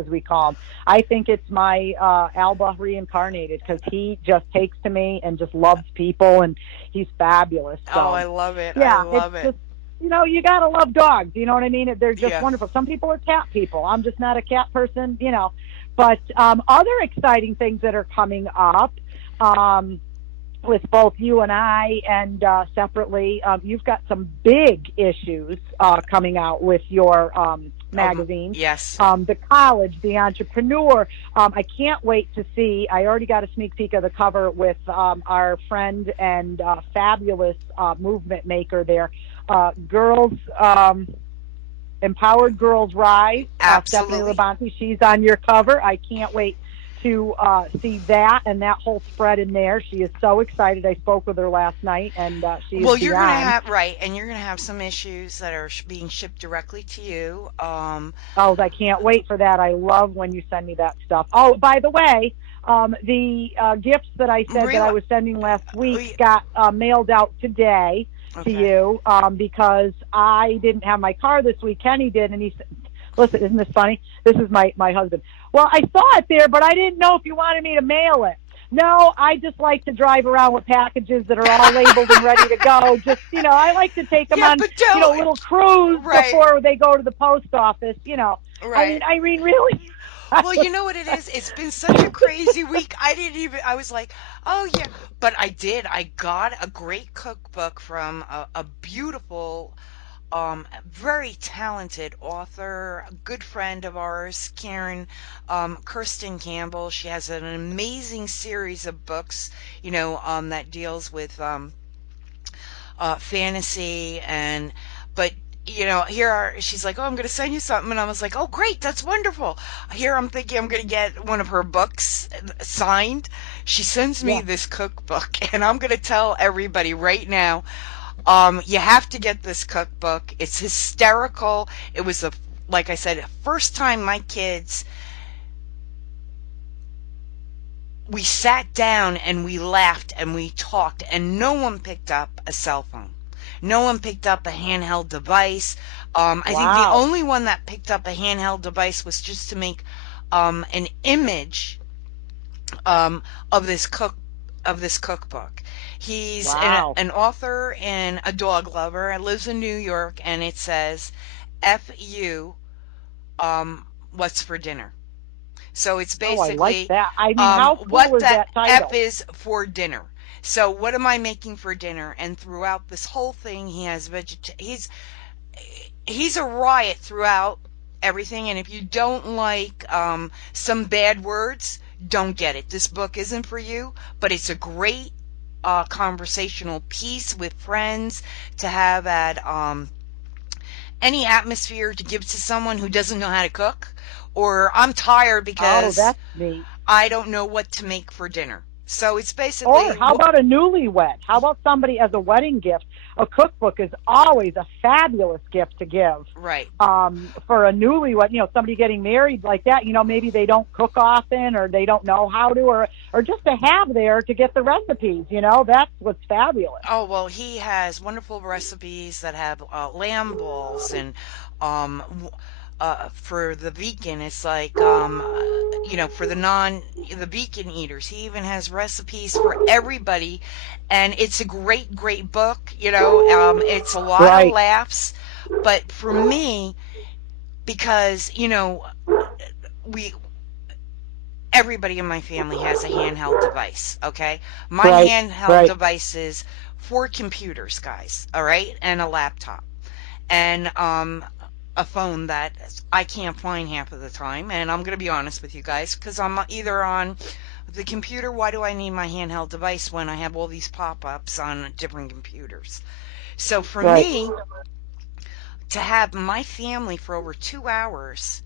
as we call him. I think it's my Alba reincarnated, because he just takes to me and just loves people, and he's fabulous. Oh, So I love it. I yeah, it's love it. just, you gotta love dogs. You know what I mean? They're just Yeah. wonderful. Some people are cat people. I'm just not a cat person. But other exciting things that are coming up. With both you and I, and separately, you've got some big issues coming out with your magazine. Yes. The College, the Entrepreneur. I can't wait to see. I already got a sneak peek of the cover with our friend and fabulous movement maker there, Girls, Empowered Girls Rise, Stephanie Absolutely. Labonte. She's on your cover. I can't wait to see that and that whole spread in there. She is so excited. I spoke with her last night, and she is Well, you're gonna beyond. have right, and you're gonna have some issues that are being shipped directly to you. Oh, I can't wait for that. I love when you send me that stuff. Oh, by the way, the gifts that I said that I Real. was sending last week got mailed out today to Okay. you, because I didn't have my car this week. Kenny did, and he said, listen, isn't this funny? This is my husband. Well, I saw it there, but I didn't know if you wanted me to mail it. No, I just like to drive around with packages that are all labeled and ready to go. Just, I like to take them Yeah, on, but don't. a little cruise Right. before they go to the post office. Right. Irene, really? Well, you know what it is? It's been such a crazy week. I was like, oh, yeah. But I did. I got a great cookbook from a beautiful, very talented author, a good friend of ours, Kirsten Campbell. She has an amazing series of books, that deals with fantasy but she's like, oh, I'm going to send you something. And I was like, oh, great. That's wonderful. Here I'm thinking I'm going to get one of her books signed. She sends me Yeah. this cookbook, and I'm going to tell everybody right now, you have to get this cookbook. It's hysterical. It was like I said, first time my kids, we sat down and we laughed and we talked, and no one picked up a cell phone. No one picked up a handheld device. I think the Wow. only one that picked up a handheld device was just to make an image of this cookbook. He's Wow. an author and a dog lover, and lives in New York, and it says, "F.U. What's for dinner?" So it's Oh, I like basically that. I mean, how what cool is the that F title? is for dinner. So what am I making for dinner? And throughout this whole thing, he has he's a riot throughout everything. And if you don't like some bad words, don't get it. This book isn't for you, but it's a great conversational piece with friends to have at any atmosphere to give to someone who doesn't know how to cook, or I'm tired Oh, because that's neat. I don't know what to make for dinner. So it's basically Or how about a newlywed? How about somebody as a wedding gift? A cookbook is always a fabulous gift to give. right. For a newlywed, somebody getting married like that, maybe they don't cook often, or they don't know how to, or just to have there to get the recipes, that's what's fabulous. Oh, well, he has wonderful recipes that have lamb balls and for the vegan, it's like for the vegan eaters. He even has recipes for everybody, and it's a great book. It's a lot of Right. laughs, but for me, because we everybody in my family has a handheld device, okay? My Right. handheld Right. device is 4 computers, guys, all right? And a laptop. And a phone that I can't find half of the time. And I'm going to be honest with you guys, because I'm either on the computer. Why do I need my handheld device when I have all these pop-ups on different computers? So for Right. me, to have my family for over 2 hours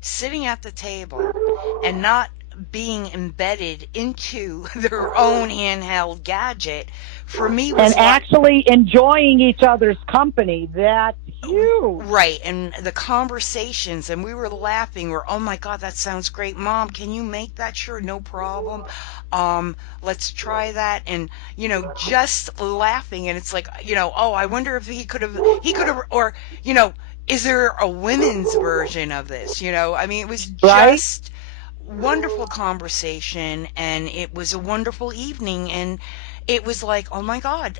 sitting at the table and not being embedded into their own handheld gadget, for me And was like, actually enjoying each other's company, that's huge. right, and the conversations, and we were laughing. We're, oh my God, that sounds great, Mom. Can you make that? Sure, no problem. Let's try that, and just laughing. And it's like, oh, I wonder if he could have, or is there a women's version of this? I mean, it was right? just wonderful conversation, and it was a wonderful evening, and it was like, oh my God,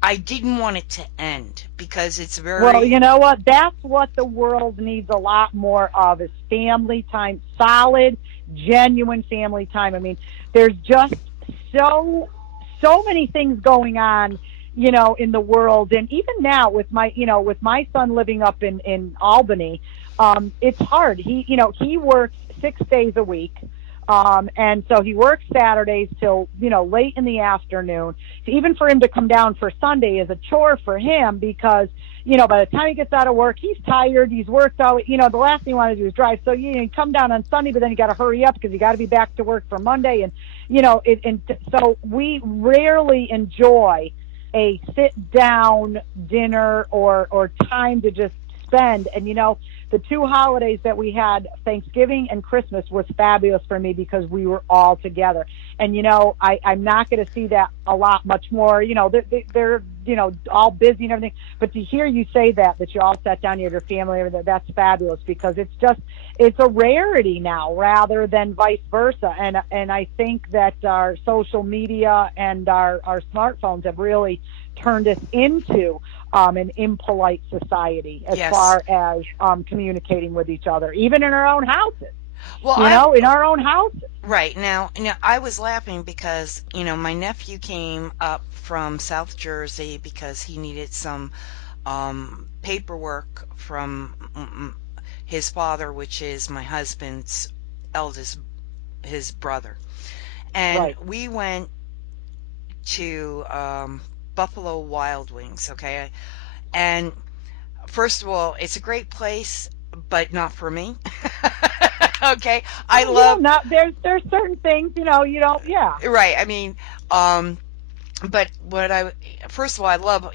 I didn't want it to end because it's Well, very, you know what? That's what the world needs a lot more of is family time, solid, genuine family time. I mean, there's just so so many things going on, in the world, and even now with my son living up in Albany, it's hard. He works 6 days a week. And so he works Saturdays till, late in the afternoon. Even for him to come down for Sunday is a chore for him because, by the time he gets out of work, he's tired, he's worked out, the last thing you want to do is drive. So, you come down on Sunday, but then you got to hurry up because you got to be back to work for Monday. And, so we rarely enjoy a sit down dinner or time to just spend. And, the two holidays that we had, Thanksgiving and Christmas, was fabulous for me because we were all together. And, I'm not going to see that a lot much more. They're all busy and everything. But to hear you say that you all sat down, you had your family, everything, that's fabulous because it's a rarity now rather than vice versa. And I think that our social media and our smartphones have really turned us into an impolite society as yes. far as communicating with each other, even in our own houses. Well, in our own houses. Right. Now, I was laughing because, my nephew came up from South Jersey because he needed some paperwork from his father, which is my husband's his brother. And Right. we went to Buffalo Wild Wings, okay? And first of all, it's a great place, but not for me. Okay, I love. There's certain things you don't. Yeah. Right. I mean, but first of all, I love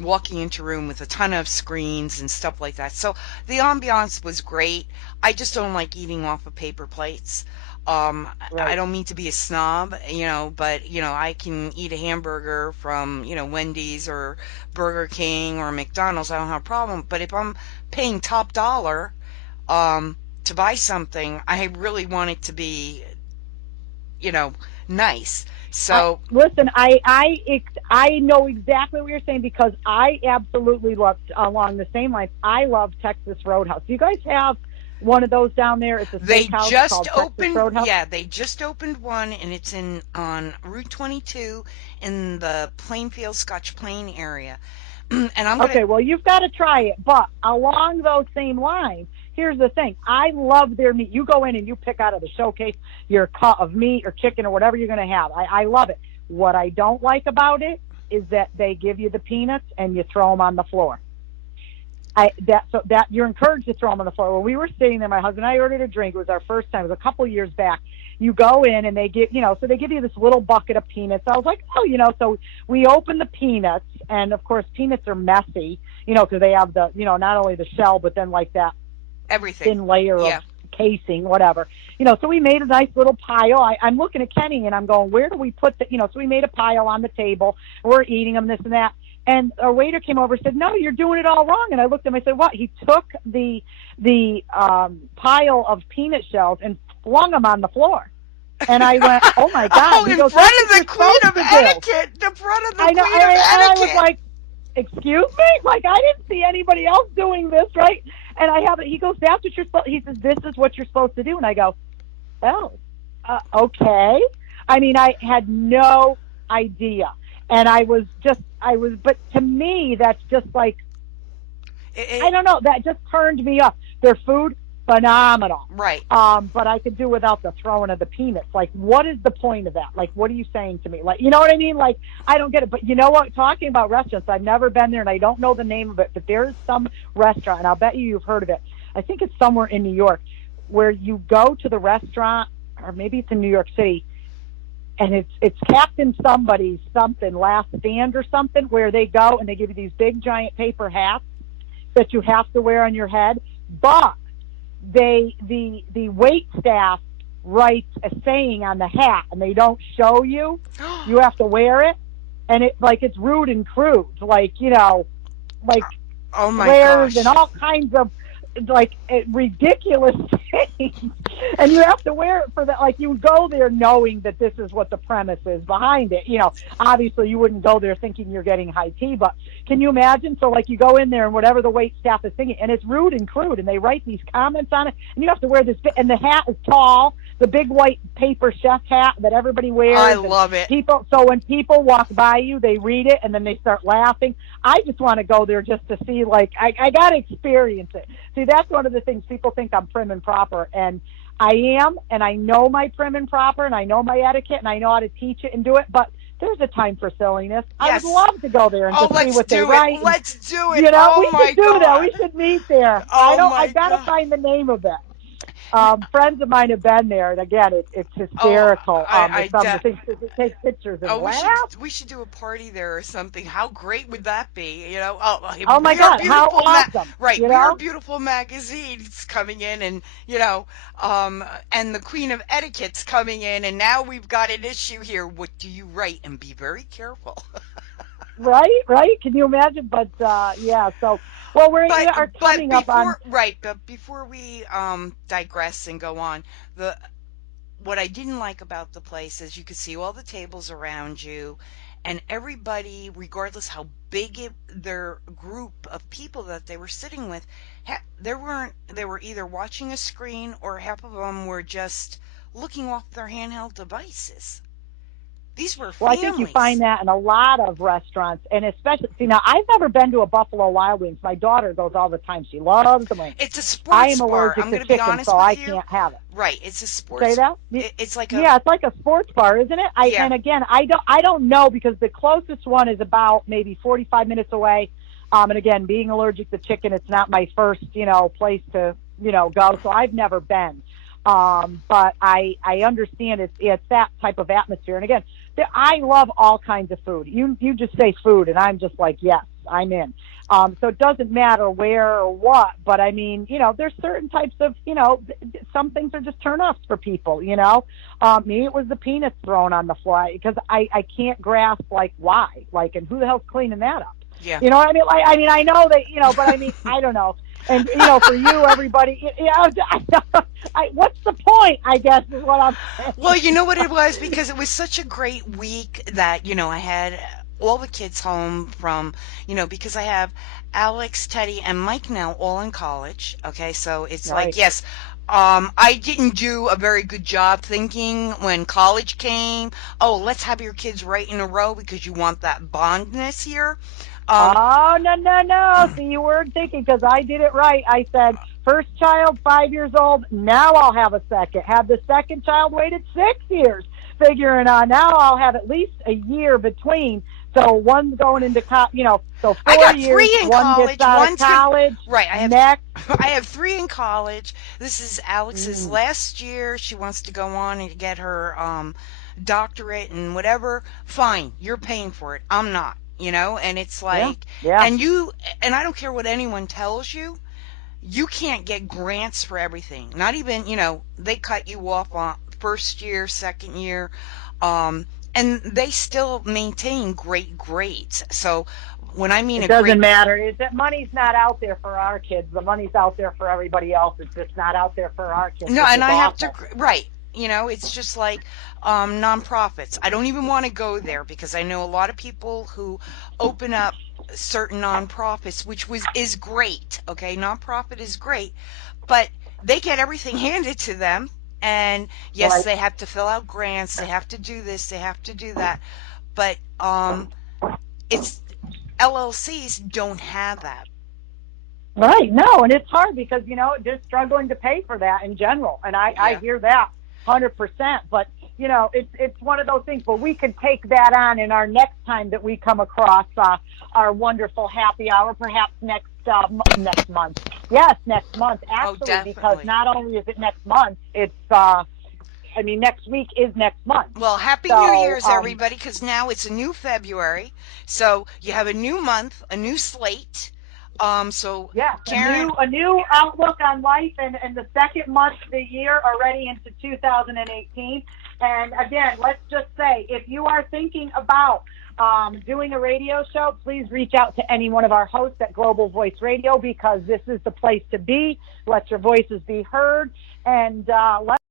walking into a room with a ton of screens and stuff like that. So the ambiance was great. I just don't like eating off of paper plates. I Right. don't mean to be a snob, but I can eat a hamburger from Wendy's or Burger King or McDonald's. I don't have a problem. But if I'm paying top dollar, to buy something, I really want it to be, nice. So listen, I know exactly what you're saying because I absolutely love, along the same lines, I love Texas Roadhouse. Do you guys have one of those down there? It's a steakhouse called Texas Roadhouse. Yeah, they just opened one, and it's on Route 22 in the Plainfield, Scotch Plain area. And Okay, well, you've got to try it. But along those same lines, here's the thing. I love their meat. You go in and you pick out of the showcase your cut of meat or chicken or whatever you're going to have. I love it. What I don't like about it is that they give you the peanuts and you throw them on the floor. That you're encouraged to throw them on the floor. When we were sitting there, my husband and I ordered a drink. It was our first time. It was a couple years back. You go in and they give, so they give you this little bucket of peanuts. I was like, so we open the peanuts, and of course peanuts are messy, because they have the, not only the shell, but then like that everything thin layer of casing, whatever. So we made a nice little pile. I'm looking at Kenny and I'm going, where do we put the, so we made a pile on the table. We're eating them, this and that. And our waiter came over and said, no, you're doing it all wrong. And I looked at him and I said, what? He took the pile of peanut shells and flung them on the floor. And I went, oh my God. In front of the queen of etiquette. The front of the queen of etiquette. I was like, excuse me? Like, I didn't see anybody else doing this, right? And I have it. He goes, that's what you're supposed, he says, this is what you're supposed to do. And I go, oh, okay. I mean, I had no idea. And but to me, that's just like, I don't know, that just turned me up. Their food, phenomenal. Right. But I could do without the throwing of the peanuts. Like, what is the point of that? Like, what are you saying to me? Like, you know what I mean? Like, I don't get it. But you know what? Talking about restaurants, I've never been there and I don't know the name of it, but there's some restaurant, and I'll bet you've heard of it. I think it's somewhere in New York, where you go to the restaurant, or maybe it's in New York City, and it's Captain Somebody's something, Last Stand or something, where they go and they give you these big giant paper hats that you have to wear on your head. But the wait staff writes a saying on the hat and they don't show you. You have to wear it, and it's rude and crude. Like, Oh my swears and gosh. all kinds of like ridiculous things, and you have to wear it for that. Like you go there knowing that this is what the premise is behind it. Obviously you wouldn't go there thinking you're getting high tea, but can you imagine? So like you go in there and whatever the wait staff is thinking, and it's rude and crude, and they write these comments on it, and you have to wear this, and the hat is tall, the big white paper chef hat that everybody wears. I love it. So when people walk by you, they read it and then they start laughing. I just want to go there just to see, like, I got to experience it. See, that's one of the things people think I'm prim and proper, and I am, and I know my prim and proper, and I know my etiquette, and I know how to teach it and do it, but there's a time for silliness. Yes. I would love to go there and just see what they write. Let's do it. We should do that. We should meet there. I got to find the name of it. Friends of mine have been there, and again, it's hysterical. Some of the things to take pictures and laugh. We should do a party there or something. How great would that be? Oh my God, how awesome! Right, We Are Beautiful magazine's coming in, and and the Queen of Etiquette's coming in, and now we've got an issue here. What do you write? And be very careful. Right. Can you imagine? But yeah, so. Well, we are coming up on... Right, but before we digress and go on, what I didn't like about the place is you could see all the tables around you, and everybody, regardless how big their group of people that they were sitting with, they were either watching a screen or half of them were just looking off their handheld devices. These were families. Well, I think you find that in a lot of restaurants, and especially, now, I've never been to a Buffalo Wild Wings. My daughter goes all the time. She loves them. It's a sports bar. I am allergic to chicken, so I can't have it. Right, it's a sports. Say that? It's like it's like a sports bar, isn't it? And again, I don't know, because the closest one is about maybe 45 minutes away. And again, being allergic to chicken, it's not my first, place to, go. So I've never been. But I understand it's that type of atmosphere. And again, I love all kinds of food. You just say food, and I'm just like, yes, I'm in. So it doesn't matter where or what, but I mean, there's certain types of, some things are just turn-offs for people, Me, it was the peanuts thrown on the floor, because I can't grasp, like, why? Like, and who the hell's cleaning that up? Yeah. You know what I mean? Like, I know that, but I mean, I don't know. And, for you, everybody, what's the point, I guess, is what I'm saying. Well, you know what it was? Because it was such a great week that, I had all the kids home from, because I have Alex, Teddy, and Mike now all in college. Okay, so it's right. Like, yes, I didn't do a very good job thinking when college came, let's have your kids right in a row because you want that bondness here. No. See, you weren't thinking, because I did it right. I said, first child, 5 years old, now I'll have a second. Have the second child waited 6 years, figuring on now I'll have at least a year between. So one's going into so 4 I got years, 3 in one college, gets out of college. Right, I have 3 in college. This is Alex's last year. She wants to go on and get her doctorate and whatever. Fine, you're paying for it. I'm not. And it's like, and I don't care what anyone tells you, you can't get grants for everything. Not even, they cut you off on first year, second year, and they still maintain great grades. So when I mean it doesn't matter. Is that money's not out there for our kids? The money's out there for everybody else. It's just not out there for our kids. No, and I have to, right. It's just like nonprofits. I don't even want to go there, because I know a lot of people who open up certain nonprofits, which is great. Okay, nonprofit is great, but they get everything handed to them, and yes, right. They have to fill out grants, they have to do this, they have to do that, but it's LLCs don't have that. Right, no, and it's hard because they're struggling to pay for that in general, and I hear that 100%. But it's one of those things. But we could take that on in our next time that we come across our wonderful happy hour, perhaps next month. Yes, next month, actually, because not only is it next month, it's next week is next month. Well, Happy New Year's, everybody, because now it's a new February, so you have a new month, a new slate. So Yes, Karen, a new outlook on life, and the second month of the year already into 2018. And again, let's just say, if you are thinking about doing a radio show, please reach out to any one of our hosts at Global Voice Radio, because this is the place to be. Let your voices be heard, and let